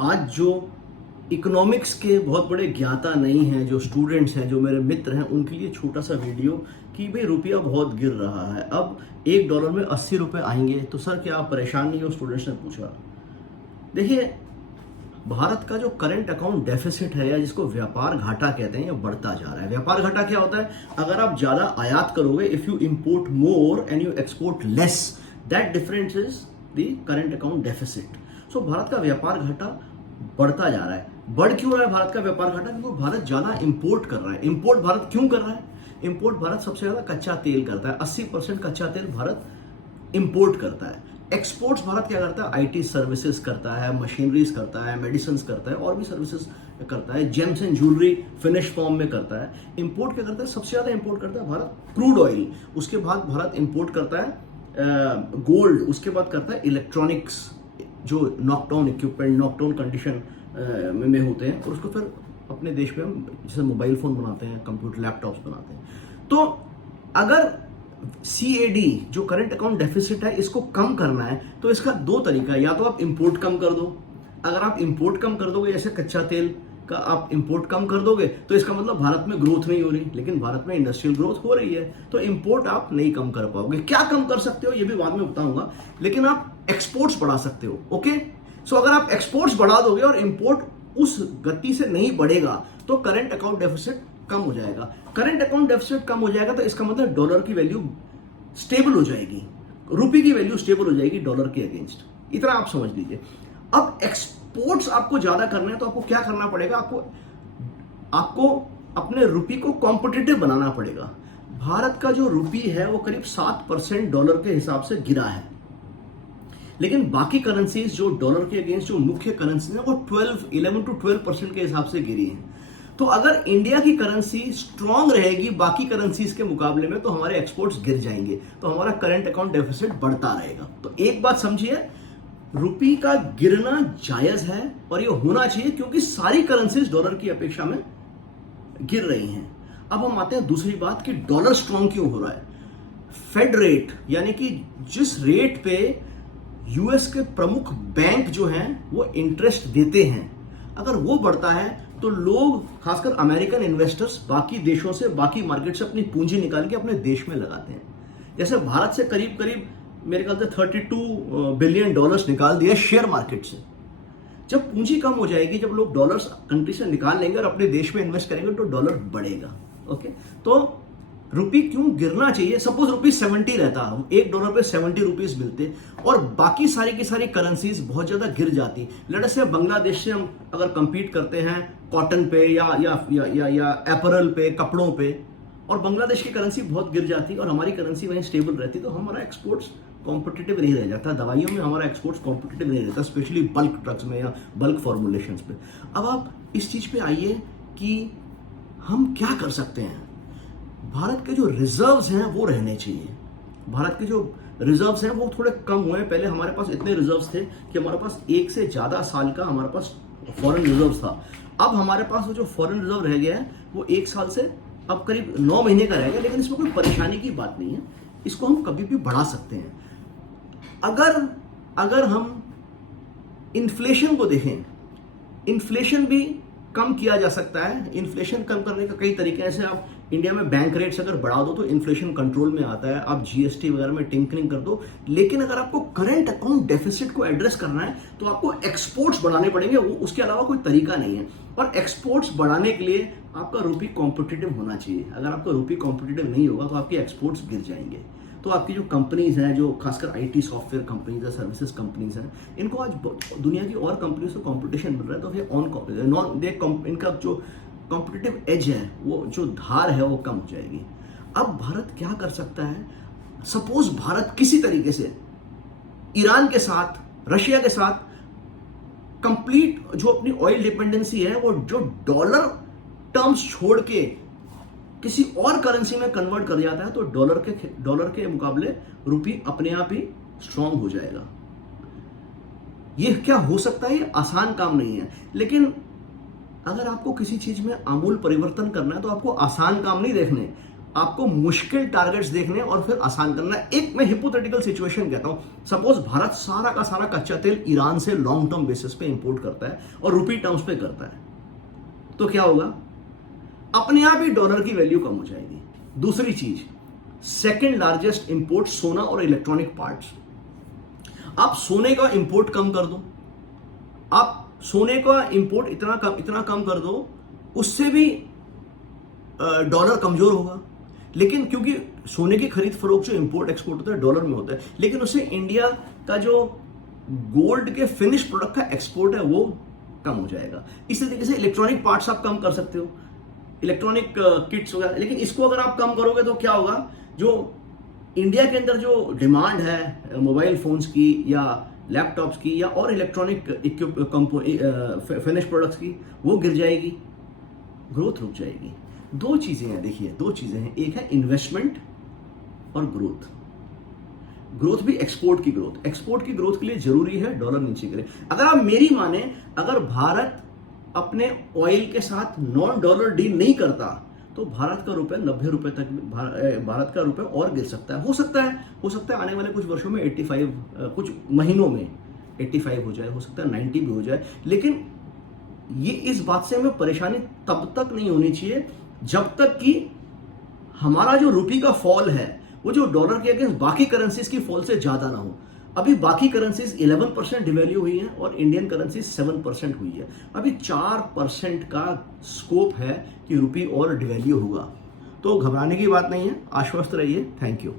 आज जो इकोनॉमिक्स के बहुत बड़े ज्ञाता नहीं हैं, जो स्टूडेंट्स हैं, जो मेरे मित्र हैं, उनके लिए छोटा सा वीडियो कि भाई रुपया बहुत गिर रहा है, अब $1 में 80 रुपये आएंगे तो सर क्या आप परेशान नहीं हो? स्टूडेंट्स ने पूछा। देखिए, भारत का जो करंट अकाउंट डेफिसिट है या जिसको व्यापार घाटा कहते हैं, ये बढ़ता जा रहा है। व्यापार घाटा क्या होता है? अगर आप ज्यादा आयात करोगे, if you import more and you export less, that difference is the current account deficit. So Bharat का व्यापार घाटा बढ़ता जा रहा है। बढ़ क्यों रहा है भारत का व्यापार घाटा? क्योंकि भारत ज्यादा इंपोर्ट कर रहा है। इंपोर्ट भारत क्यों कर रहा है? इंपोर्ट भारत सबसे ज्यादा कच्चा तेल करता है। 80% कच्चा तेल भारत इंपोर्ट करता है। एक्सपोर्ट्स भारत क्या करता है? आईटी सर्विसेज करता है, मशीनरीज करता है, मेडिसिन करता है, और भी सर्विसेज करता है, James and jewellery finish form में करता है। इंपोर्ट क्या करता है? सबसे ज्यादा इंपोर्ट करता है भारत क्रूड ऑयल। उसके बाद भारत इंपोर्ट करता है गोल्ड। उसके बाद करता है इलेक्ट्रॉनिक्स, जो नॉकडाउन इक्विपमेंट, नॉकडाउन कंडीशन में होते हैं, और उसको फिर अपने देश में हम जैसे मोबाइल फोन बनाते हैं, कंप्यूटर लैपटॉप्स बनाते हैं। तो अगर CAD जो करंट अकाउंट डेफिसिट है, इसको कम करना है तो इसका दो तरीका है। या तो आप इंपोर्ट कम कर दो। अगर आप इंपोर्ट कम कर दोगे, जैसे कच्चा तेल का आप इंपोर्ट कम कर दोगे, तो इसका मतलब भारत में ग्रोथ नहीं हो रही, लेकिन भारत में इंडस्ट्रियल ग्रोथ हो रही है, तो इंपोर्ट आप नहीं कम कर पाओगे। क्या कम कर सकते हो ये भी बाद में बताऊंगा, लेकिन आप एक्सपोर्ट्स बढ़ा सकते हो। ओके, सो अगर आप एक्सपोर्ट्स बढ़ा दोगे और इंपोर्ट उस गति से नहीं बढ़ेगा, तो करंट अकाउंट डेफिसिट कम हो जाएगा। करंट अकाउंट डेफिसिट कम हो जाएगा तो इसका मतलब डॉलर की वैल्यू स्टेबल हो जाएगी, रुपये की वैल्यू स्टेबल हो जाएगी डॉलर के अगेंस्ट। इतना आप समझ लीजिए। अब एक्सपोर्ट्स आपको ज्यादा करने हैं तो आपको क्या करना पड़ेगा? आपको अपने रुपये को कॉम्पिटिटिव बनाना पड़ेगा। भारत का जो रुपये है वो करीब 7% डॉलर के हिसाब से गिरा है, लेकिन बाकी करेंसीज जो डॉलर के अगेंस्ट जो मुख्य करेंसी है वो 11 to 12% के हिसाब से गिरी है। तो अगर इंडिया की करेंसी स्ट्रांग रहेगी बाकी करेंसीज के मुकाबले में, तो हमारे एक्सपोर्ट्स गिर जाएंगे, तो हमारा करंट अकाउंट डेफिसिट बढ़ता रहेगा। तो एक बात समझिए, रुपये का गिरना जायज है और ये होना चाहिए, क्योंकि सारी करेंसीज डॉलर की अपेक्षा में गिर रही हैं। अब हम आते हैं दूसरी बात कि डॉलर स्ट्रांग क्यों हो रहा है। फेड रेट, यानी कि जिस रेट पे यूएस के प्रमुख बैंक जो हैं वो इंटरेस्ट देते हैं, अगर वो बढ़ता है तो लोग, खासकर अमेरिकन इन्वेस्टर्स, बाकी देशों से, बाकी मार्केट से अपनी पूंजी निकाल के अपने देश में लगाते हैं। जैसे भारत से करीब करीब मेरे ख्याल से $32 बिलियन निकाल दिया शेयर मार्केट से। जब पूंजी कम हो जाएगी, जब लोग डॉलर्स कंट्री से निकाल लेंगे और अपने देश में इन्वेस्ट करेंगे, तो डॉलर बढ़ेगा। ओके, तो रुपये क्यों गिरना चाहिए? सपोज रुपये 70 रहता, $1 पे 70 रुपीज मिलते और बाकी सारी की सारी करेंसीज बहुत ज्यादा गिर जाती। लेट अस से बांग्लादेश से हम अगर कंपीट करते हैं कॉटन पे या एपरल पे, कपड़ों पे, और बांग्लादेश की करेंसी बहुत गिर जाती और हमारी करेंसी वहीं स्टेबल रहती, तो हमारा एक्सपोर्ट्स कॉम्पिटिटिव नहीं रह जाता। दवाइयों में हमारा एक्सपोर्ट्स कॉम्पिटिटिव नहीं रहता, स्पेशली बल्क ड्रग्स में या बल्क फॉर्मुलेशंस पे। अब आप इस चीज पे आइए कि हम क्या कर सकते हैं। भारत के जो रिजर्व्स हैं वो रहने चाहिए। भारत के जो रिजर्व्स हैं वो थोड़े कम हुए हैं। पहले हमारे पास इतने रिजर्व्स थे कि हमारे पास एक से ज्यादा साल का हमारे पास फॉरेन रिजर्व्स था। अब हमारे पास वो जो फॉरेन रिजर्व रह गया है वो 1 साल से अब करीब 9 महीने का रह गया, लेकिन इसमें कोई परेशानी की बात नहीं है, इसको हम कभी भी बढ़ा सकते हैं। अगर हम इन्फ्लेशन को देखें, इन्फ्लेशन भी कम किया जा सकता है। इन्फ्लेशन कम करने का कई तरीके हैं। जैसे आप इंडिया में बैंक रेट्स अगर बढ़ा दो तो इन्फ्लेशन कंट्रोल में आता है, आप GST वगैरह में टिंकरिंग कर दो। लेकिन अगर आपको करंट अकाउंट डेफिसिट को एड्रेस करना है तो आपको एक्सपोर्ट्स बढ़ाने पड़ेंगे, वो उसके अलावा कोई तरीका नहीं है। और एक्सपोर्ट्स बढ़ाने के लिए आपका रुपये कॉम्पिटिटिव होना चाहिए। अगर आपका रुपये कॉम्पिटिटिव नहीं होगा तो आपके एक्सपोर्ट्स गिर जाएंगे। तो आपकी जो कंपनीज हैं, जो खासकर IT सॉफ्टवेयर कंपनीज है, सर्विसेज कंपनीज हैं, इनको आज दुनिया की और कंपनियों से कंपटीशन मिल रहा है, तो फिर इनका जो कॉम्पिटिटिव एज है, वो जो धार है वो कम हो जाएगी। अब भारत क्या कर सकता है? सपोज भारत किसी तरीके से ईरान के साथ, रशिया के साथ कंप्लीट जो अपनी ऑयल डिपेंडेंसी है वो जो डॉलर टर्म्स छोड़ के किसी और करेंसी में कन्वर्ट कर जाता है, तो डॉलर के मुकाबले रुपये अपने आप ही स्ट्रांग हो जाएगा। ये क्या हो सकता है? ये आसान काम नहीं है, लेकिन अगर आपको किसी चीज में आमूल परिवर्तन करना है तो आपको आसान काम नहीं देखने, आपको मुश्किल टारगेट्स देखने और फिर आसान करना है। एक मैं हिपोथेटिकल सिचुएशन कहता हूं, सपोज भारत सारा का सारा कच्चा तेल ईरान से लॉन्ग टर्म बेसिस पे इंपोर्ट करता है और रुपी टर्म्स पे करता है, तो क्या होगा? अपने आप ही डॉलर की वैल्यू कम हो जाएगी। दूसरी चीज, सेकेंड लार्जेस्ट इंपोर्ट सोना और इलेक्ट्रॉनिक पार्ट्स। आप सोने का इंपोर्ट कम कर दो, आप सोने का इंपोर्ट इतना कम कर दो, उससे भी डॉलर कमजोर होगा। लेकिन क्योंकि सोने की खरीद फरोख्त जो इंपोर्ट एक्सपोर्ट होता है डॉलर में होता है, लेकिन उससे इंडिया का जो गोल्ड के फिनिश प्रोडक्ट का एक्सपोर्ट है वो कम हो जाएगा। इसी तरीके से इलेक्ट्रॉनिक पार्ट्स आप कम कर सकते हो, इलेक्ट्रॉनिक किट्स वगैरह, लेकिन इसको अगर आप कम करोगे तो क्या होगा? जो इंडिया के अंदर जो डिमांड है मोबाइल फोन्स की या लैपटॉप्स की या और इलेक्ट्रॉनिक फिनिश प्रोडक्ट्स की, वो गिर जाएगी, ग्रोथ रुक जाएगी। दो चीजें हैं, देखिए दो चीजें हैं, एक है इन्वेस्टमेंट और ग्रोथ। ग्रोथ भी एक्सपोर्ट की ग्रोथ, एक्सपोर्ट की ग्रोथ के लिए जरूरी है डॉलर नीचे गिरे। अगर आप मेरी माने, अगर भारत अपने ऑयल के साथ नॉन डॉलर डील नहीं करता तो भारत का रुपए 90 रुपए तक, भारत का रुपए और गिर सकता है। हो सकता है आने वाले कुछ वर्षों में 85, कुछ महीनों में 85 हो जाए, हो सकता है 90 भी हो जाए। लेकिन ये इस बात से हमें परेशानी तब तक नहीं होनी चाहिए जब तक कि हमारा जो रुपये का फॉल है वो जो डॉलर के अगेंस्ट बाकी करेंसीज की फॉल से ज्यादा ना हो। अभी बाकी करेंसीज 11% डिवैल्यू हुई है और इंडियन करेंसी 7% हुई है। अभी 4% का स्कोप है कि रुपये और डिवैल्यू होगा। तो घबराने की बात नहीं है, आश्वस्त रहिए। Thank you.